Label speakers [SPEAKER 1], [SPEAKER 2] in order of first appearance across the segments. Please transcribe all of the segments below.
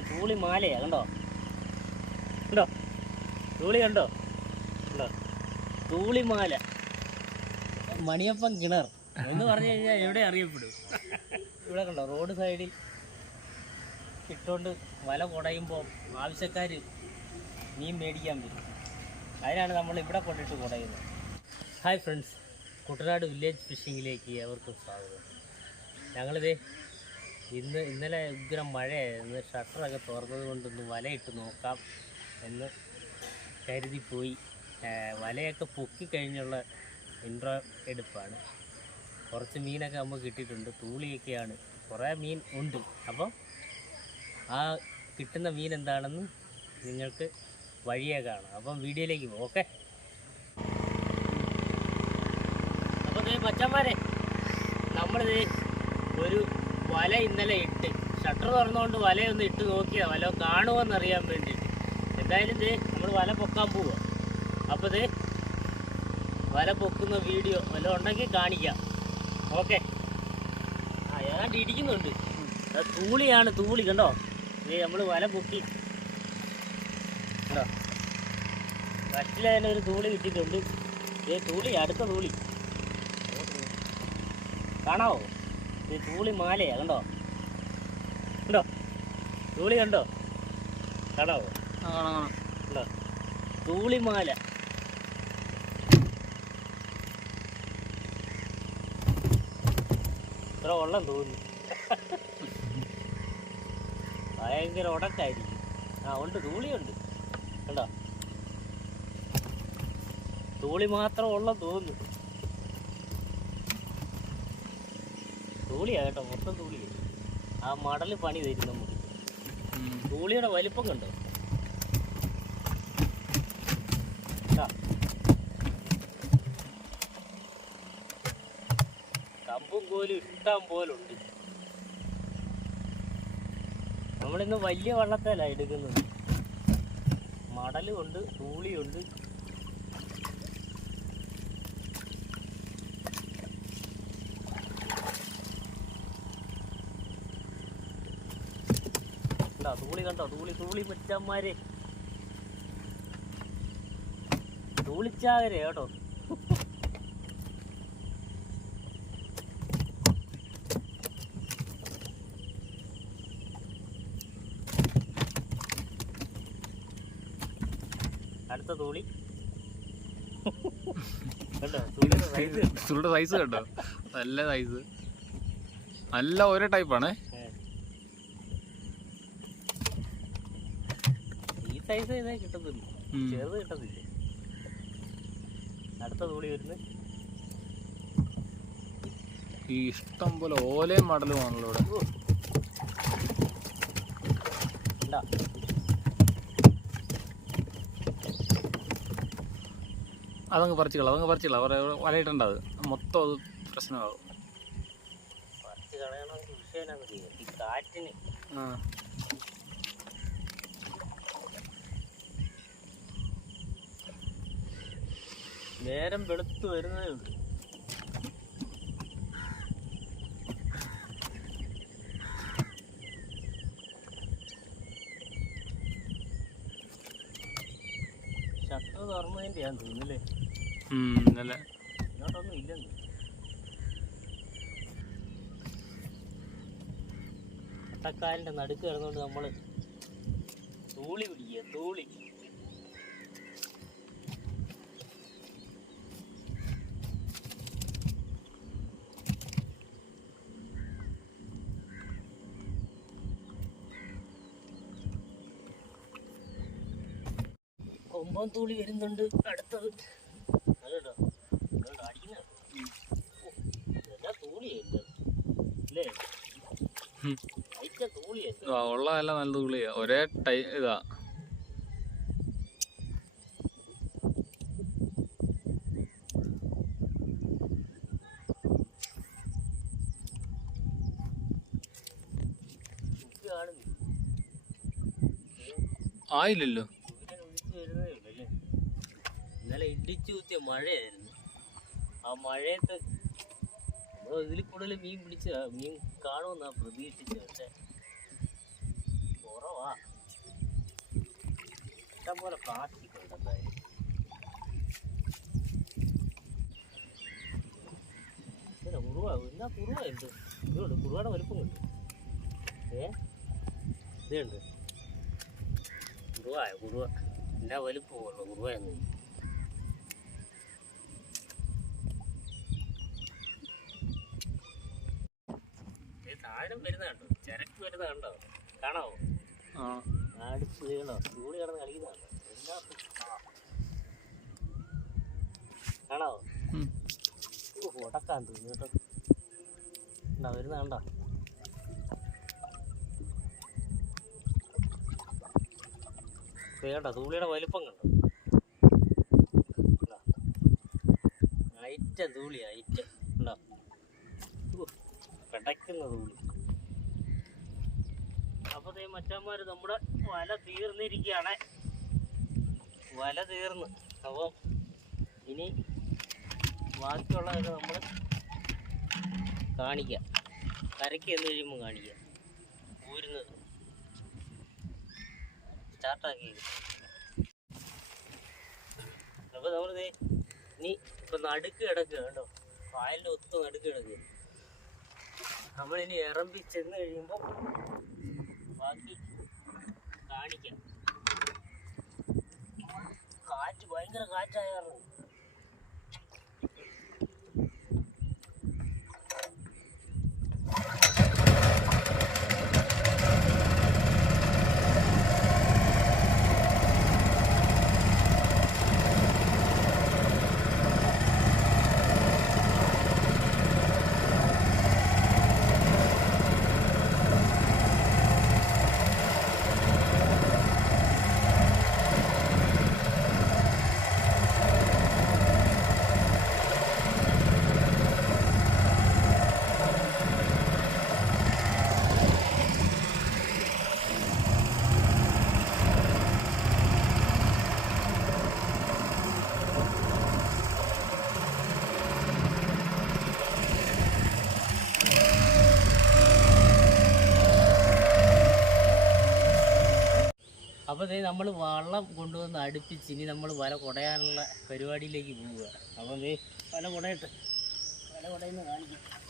[SPEAKER 1] ഇത് മാലയാ കണ്ടോ? കണ്ടോ? തൂളി കണ്ടോ? കണ്ടോ? തൂളിമാല മണിയപ്പൻ കിണർ. എന്ന് പറഞ്ഞു കഴിഞ്ഞാൽ എവിടെ അറിയപ്പെടും? ഇവിടെ കണ്ടോ റോഡ് സൈഡിൽ ഇട്ടുകൊണ്ട് വല കുടയുമ്പോൾ ആവശ്യക്കാർ മീൻ മേടിക്കാൻ വരും. അതിനാണ് നമ്മൾ ഇവിടെ കൊണ്ടിട്ട് കുടയുന്നത്. ഹായ് ഫ്രണ്ട്സ് കുട്ടനാട് വില്ലേജ് ഫിഷിങ്ങിലേക്ക് ഏവർക്കും സ്വാഗതം. ഞങ്ങളിതേ ഇന്ന് ഇന്നലെ ഉഗ്രം മഴയായിരുന്നു. ഷട്ടറൊക്കെ തുറന്നത് കൊണ്ടൊന്ന് വലയിട്ട് നോക്കാം എന്ന് കരുതി പോയി. വലയൊക്കെ പൊക്കി കഴിഞ്ഞുള്ള ഇൻട്രോ എടുപ്പാണ്. കുറച്ച് മീനൊക്കെ നമുക്ക് കിട്ടിയിട്ടുണ്ട്. തൂളിയൊക്കെയാണ്. കുറേ മീൻ ഉണ്ട്. അപ്പം ആ കിട്ടുന്ന മീൻ എന്താണെന്ന് നിങ്ങൾക്ക് വഴിയെ കാണാം. അപ്പം വീഡിയോയിലേക്ക് പോകും. ഓക്കെ. അപ്പോൾ മച്ചന്മാരെ നമ്മളിത് ഒരു വല ഇന്നലെ ഇട്ട്. ഷട്ടർ തുറന്നുകൊണ്ട് വലയൊന്ന് ഇട്ട് നോക്കിയാൽ വല കാണുമെന്നറിയാൻ വേണ്ടിയിട്ട്. എന്തായാലും ഇത് നമ്മൾ വല പൊക്കാൻ പോവുക അപ്പോൾ ദേ വല പൊക്കുന്ന വീഡിയോ വല ഉണ്ടെങ്കിൽ കാണിക്കാം. ഓക്കെ. ആ ഏതാണ്ട് ഇടിക്കുന്നുണ്ട്. തൂളിയാണ് തൂളി കണ്ടോ? ഏ നമ്മൾ വല പൊക്കി. കണ്ടോ? കട്ടിൽ തന്നെ ഒരു തൂളി കിട്ടിയിട്ടുണ്ട്. ഏ തൂളി അടുത്ത തൂളി. കാണാവോ? ഇത് തൂളി മാലയാ കണ്ടോ? കണ്ടോ? തൂളി കണ്ടോ? കാണാവോ? കണ്ടോ? തൂളി മാല. ഇത്ര വെള്ളം തോന്നി ഭയങ്കര ഉടക്കായിരിക്കും. ആ ഉണ്ട് തൂളിയുണ്ട് കണ്ടോ? തൂളി മാത്രം ഉള്ള തോന്നുന്നു. തൂളിയാ കേട്ടോ മൊത്തം തൂളിയാ ആ മടൽ പണി തരും നമുക്ക്. തൂളിയുടെ വലിപ്പം കണ്ടോ. കമ്പും കോലും ഇഷ്ടം പോലുണ്ട് നമ്മളിന്ന് വലിയ വള്ളത്തേലാണ് എടുക്കുന്നത്. മടലുണ്ട് തൂളിയുണ്ട് തൂളി കണ്ടോ? തൂളി തൂളി മുറ്റന്മാര് തൂളിച്ചാകരെ കേട്ടോ. അടുത്ത തൂളി.
[SPEAKER 2] സൈസ് കണ്ടോ? നല്ല സൈസ് നല്ല ഒരേ ടൈപ്പാണ്
[SPEAKER 1] ഏ. ഈ സൈസ് ചെയ്താൽ കിട്ടത്തില്ല ചെറുത് കിട്ടത്തില്ല അടുത്ത തൂളി വരുന്നു
[SPEAKER 2] ഈ ഇഷ്ടം പോലെ ഓലയും മടലും ആണല്ലോ ഇവിടെ? അതങ്ങ് പറിച്ചുകള അതങ്ങ് പറിച്ചുകള. അവരെ വലയിട്ടുണ്ട് അത്. മൊത്തം അത് പ്രശ്നമാകും.
[SPEAKER 1] കാറ്റിന്
[SPEAKER 2] ആ.
[SPEAKER 1] നേരം വെളുത്ത് വരുന്നതേ ഉള്ളൂ. ഷട്ടർ തുറന്നതിന്റെ ഞാൻ തോന്നുന്നില്ലേ?
[SPEAKER 2] ഇന്നലെ.
[SPEAKER 1] ഇങ്ങോട്ടൊന്നും ഇല്ലെന്ന്. അട്ടക്കാലിന്റെ നടുക്ക് കിടന്നുകൊണ്ട് നമ്മൾ തൂളി പിടിക്കുക തൂളി. കൊമ്പൻ തൂളി വരുന്നുണ്ട്. അടുത്തത്.
[SPEAKER 2] ഉള്ളതെല്ലാം നല്ല തൂളിയാ ഒരേ ടൈ ഇതാ. ആയില്ലല്ലോ
[SPEAKER 1] ഇന്നലെ ഇടിച്ചു കുത്തിയ മഴയായിരുന്നു. ആ മഴയത്ത് നമ്മൾ ഇതിൽ കൂടുതൽ മീൻ പിടിച്ച മീൻ കാണുമെന്നാ പ്രതീക്ഷിച്ചത്. പക്ഷേ കുറവാ. ഇഷ്ടംപോലെ പ്ലാസ്റ്റിക് ഉണ്ട് എന്തായാലും. കുറുവ? എന്നാ കുറുവ എന്ത് ഇതുണ്ട് കുറുവയുടെ വലുപ്പം കണ്ടു ഏ? ഇതുണ്ട്. കുറുവ കുറുവ. എന്നാ വലുപ്പമുള്ളൂ കുറുവ എന്ന് താഴെ വരുന്ന കണ്ടോ? ചരക്ക് വരുന്ന കണ്ടോ? കാണാവോ അടിച്ച് വീണോ? ചൂട് കിടന്ന് കളിക്കുന്നതാണോ എല്ലാ കാണോ? കാണാവോ. ഉടക്കാൻ തോന്നി കേട്ടോ. ഉണ്ടാ വരുന്ന കണ്ടോ? ദേ കണ്ടോ? തൂളിയുടെ വലിപ്പം കണ്ടോ? കണ്ടോ? ഐറ്റം തൂളി ഐറ്റം. ഉണ്ടോ കിടക്കുന്ന തൂളി അപ്പൊ ദേ നമ്മുടെ വല തീർന്നിരിക്കുകയാണ്. വല തീർന്ന്. അപ്പം ഇനി ബാക്കിയുള്ളതൊക്കെ നമ്മൾ കാണിക്കാം. കരയ്ക്ക് എന്ന് കഴിയുമ്പോൾ കാണിക്കാം. ഊരുന്നത്. സ്റ്റാർട്ടാക്കി. അപ്പോൾ നമ്മൾ ഇനി ഇപ്പം നടുക്ക് കിടക്കുക കേട്ടോ. കായലിന്റെ ഒത്ത് നടുക്ക് കിടക്കുക നമ്മളിനി ഇറമ്പി ചെന്ന് കഴിയുമ്പോൾ ബാക്കി കാണിക്കാം. കാറ്റ് ഭയങ്കര കാറ്റായിരുന്നു. അപ്പോൾ ഇത് നമ്മൾ വള്ളം കൊണ്ടുവന്ന് അടുപ്പിച്ച് ഇനി നമ്മൾ വല കുടയാനുള്ള പരിപാടിയിലേക്ക് പോവുക. അപ്പോൾ ഇത് വല കുടയിട്ട്. വല കുടയെന്ന് കാണിക്കും.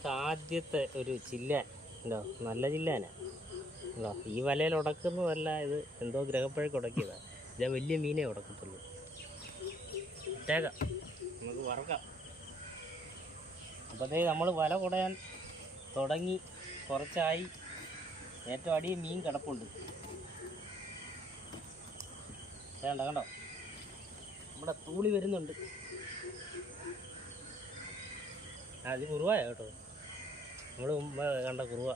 [SPEAKER 1] ഇതിനകത്ത് ആദ്യത്തെ ഒരു ചില്ല ഉണ്ടോ? നല്ല ചില്ലാനാ ഉണ്ടോ? ഈ വലയിൽ ഉടക്കുന്നതല്ല ഇത് എന്തോ ഗ്രഹപ്പഴക്ക് ഉടക്കിയതാണ് ഇതാ വലിയ മീനേ ഉടക്കത്തുള്ളൂ. ഇട്ടേക്കാം നമുക്ക് വറക്കാം. അപ്പോഴത്തേ നമ്മൾ വല കുടയാൻ തുടങ്ങി. കുറച്ചായി. ഏറ്റവും അടിയിൽ മീൻ കിടപ്പുണ്ട്. വേണ്ട കണ്ടോ? നമ്മുടെ തൂളി വരുന്നുണ്ട്. അത് കുറവായോ കേട്ടോ? നമ്മൾ മുമ്പ് കണ്ട കുറുവ.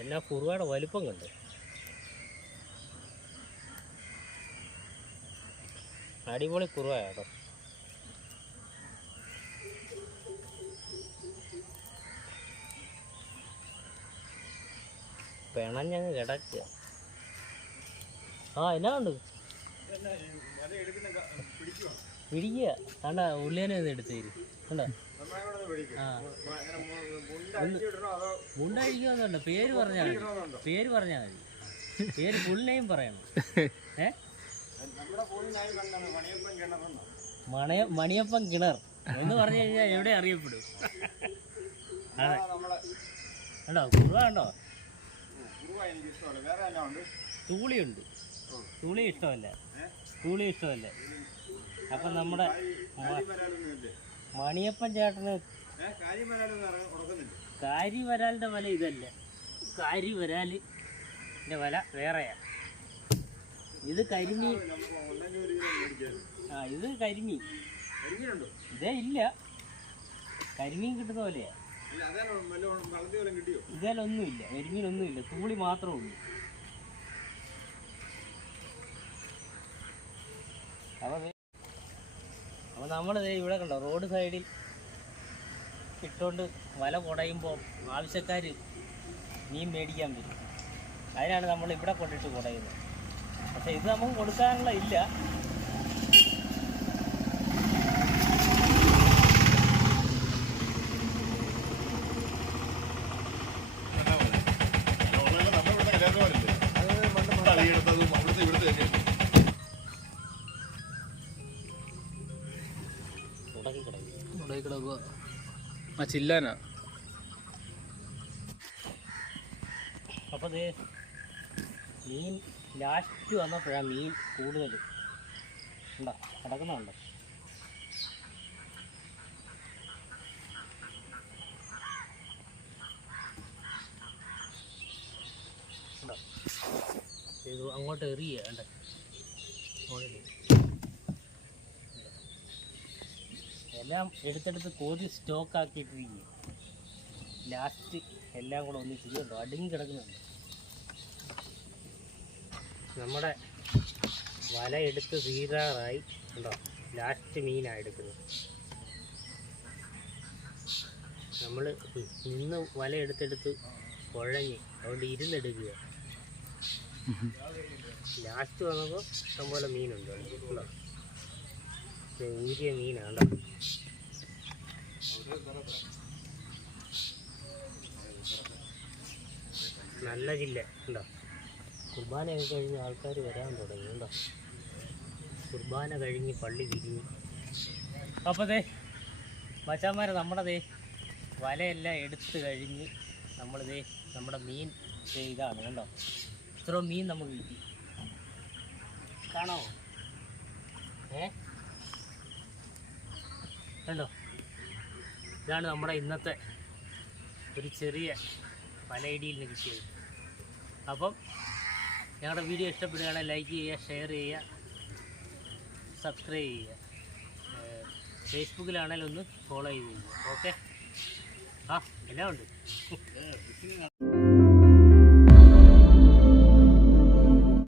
[SPEAKER 1] എല്ലാ കുറുവയുടെ വലിപ്പം കണ്ട്. അടിപൊളി കുറുവ കേട്ടോ പിണഞ്ഞങ്ങ് കിടക്കുക. ആ എന്നാ ഉണ്ട് പിടിക്കുക. കണ്ട ഉള്ളിനെ ഒന്ന് എടുത്ത് തരും കണ്ടോ? മുണ്ടഴിക്കുന്നുണ്ട് പേര് പറഞ്ഞാൽ മതി. പേര് പറഞ്ഞാൽ മതി. പേര് ഫുൾ നെയിം പറയണം. ഏ? മണയ മണിയപ്പൻ കിണർ. എന്ന് പറഞ്ഞു കഴിഞ്ഞാൽ എവിടെ അറിയപ്പെടും? അതെ. കണ്ടോ? കുറുവ ഉണ്ടോ? തൂളിയുണ്ട്. തൂളി ഇഷ്ടമല്ല. തൂളി ഇഷ്ടമല്ല. അപ്പം നമ്മുടെ മണിയപ്പൻ ചേട്ടന് കാരി വരാലിന്റെ വല ഇതല്ല? കാരി വരാലിന്റെ വല വേറെയാ. ഇത് കരിമീൻ. ആ ഇത് കരിമീൻ. ഇതേ ഇല്ല. കരിമീൻ കിട്ടുന്ന പോലെയാ. ഇതിലൊന്നുമില്ല കരിമീനൊന്നുമില്ല തൂളി മാത്രമേ ഉള്ളൂ. അപ്പോൾ അപ്പോൾ നമ്മൾ ഇവിടെ കണ്ടോ റോഡ് സൈഡിൽ ഇട്ടുകൊണ്ട് വല കുടയുമ്പോൾ ആവശ്യക്കാർ മീൻ മേടിക്കാൻ വരും. അതിനാണ് നമ്മൾ ഇവിടെ കൊണ്ടിട്ട് കുടയുന്നത്. പക്ഷേ ഇത് നമുക്ക് കൊടുക്കാനുള്ള ഇല്ല.
[SPEAKER 2] കിടക്കുക ആ ചില്ലാനാ.
[SPEAKER 1] അപ്പോൾ മീൻ ലാസ്റ്റ് വന്നപ്പോഴാണ് മീൻ കൂടുതൽ ഉണ്ടോ കിടക്കുന്നുണ്ടോ. അങ്ങോട്ട് എറിയ വേണ്ട എല്ലാം എടുത്തെടുത്ത് കോതി സ്റ്റോക്ക് ആക്കിയിട്ടിരിക്കുക ലാസ്റ്റ് എല്ലാം കൂടെ ഒന്ന് ചെയ്യുന്നുണ്ടോ അടുങ്ങി കിടക്കുന്നുണ്ട്. നമ്മുടെ വല എടുത്ത് തീരാറായി ഉണ്ടോ ലാസ്റ്റ് മീനാണ് എടുക്കുന്നത്. നമ്മൾ നിന്ന് വല എടുത്തെടുത്ത് കുഴഞ്ഞ് അതുകൊണ്ട് ഇരുന്നെടുക്കുക ലാസ്റ്റ് വന്നപ്പോൾ ഇഷ്ടംപോലെ മീനുണ്ട്. ഉണ്ടോ ഊരിയ മീനാണ്. നല്ല ജില്ല ഉണ്ടോ കുർബാനയൊക്കെ കഴിഞ്ഞ് ആൾക്കാർ വരാൻ തുടങ്ങി ഉണ്ടോ കുർബാന കഴിഞ്ഞ് പള്ളി തിരിഞ്ഞു. അപ്പോൾ ദേ മച്ചാന്മാരെ നമ്മുടെ ദേ വലയെല്ലാം എടുത്തു കഴിഞ്ഞ് നമ്മൾ ദേ നമ്മുടെ മീൻ ഇതാണ് കണ്ടോ? ഇത്ര മീൻ നമുക്ക് കിട്ടി. കാണോ ഏ? കണ്ടോ? ഇതാണ് നമ്മുടെ ഇന്നത്തെ ഒരു ചെറിയ വലയിടിയിൽ നിന്ന് കിട്ടിയത്. അപ്പം ഞങ്ങളുടെ വീഡിയോ ഇഷ്ടപ്പെടുകയാണെങ്കിൽ ലൈക്ക് ചെയ്യുക ഷെയർ ചെയ്യുക സബ്സ്ക്രൈബ് ചെയ്യുക. ഫേസ്ബുക്കിലാണെങ്കിലും ഒന്ന് ഫോളോ ചെയ്യുക. ഓക്കെ ആ എല്ലാം ഉണ്ട്?